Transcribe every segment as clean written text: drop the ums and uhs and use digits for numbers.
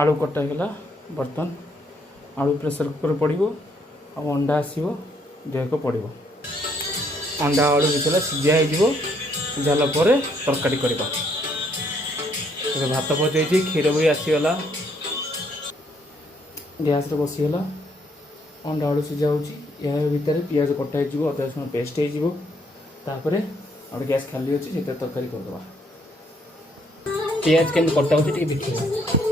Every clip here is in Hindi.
आलू कटा गला बर्तन आलू प्रेसर कुकर पड़ो अंडा आसो देह को पड़ो अंडा आलू मिसला सीझा हो सीझाला तरकारी करवा भात बजे क्षीर भी आसीगला गैस रे बसीगला अंडा आलू सीझा या भितर पियाज कटा हो अदा रसुण पेस्ट होपर और गैस खाली अच्छे से तरकारी करदे पियाज के कटा हो देखिए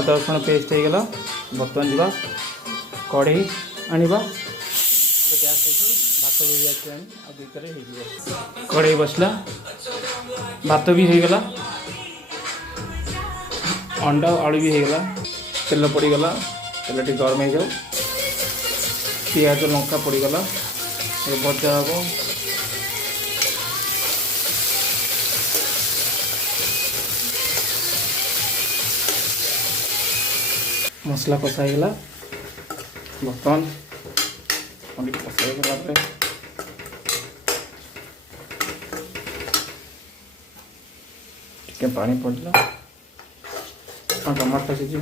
अदा रसुण पेस्ट हो गला बर्तमान जावा कढ़ई आनिबा गैस भात भी आसलानी कढ़ई बसला भात भी हो गला अंडा आलू भी हो गला तेल पड़गला तेल टी गरम हो जाओ पियाज लंका पड़गला भजा हम मसला कषाईगला बर्तमान कषाईगला टिके पानी पड़ला टमाटर सीझ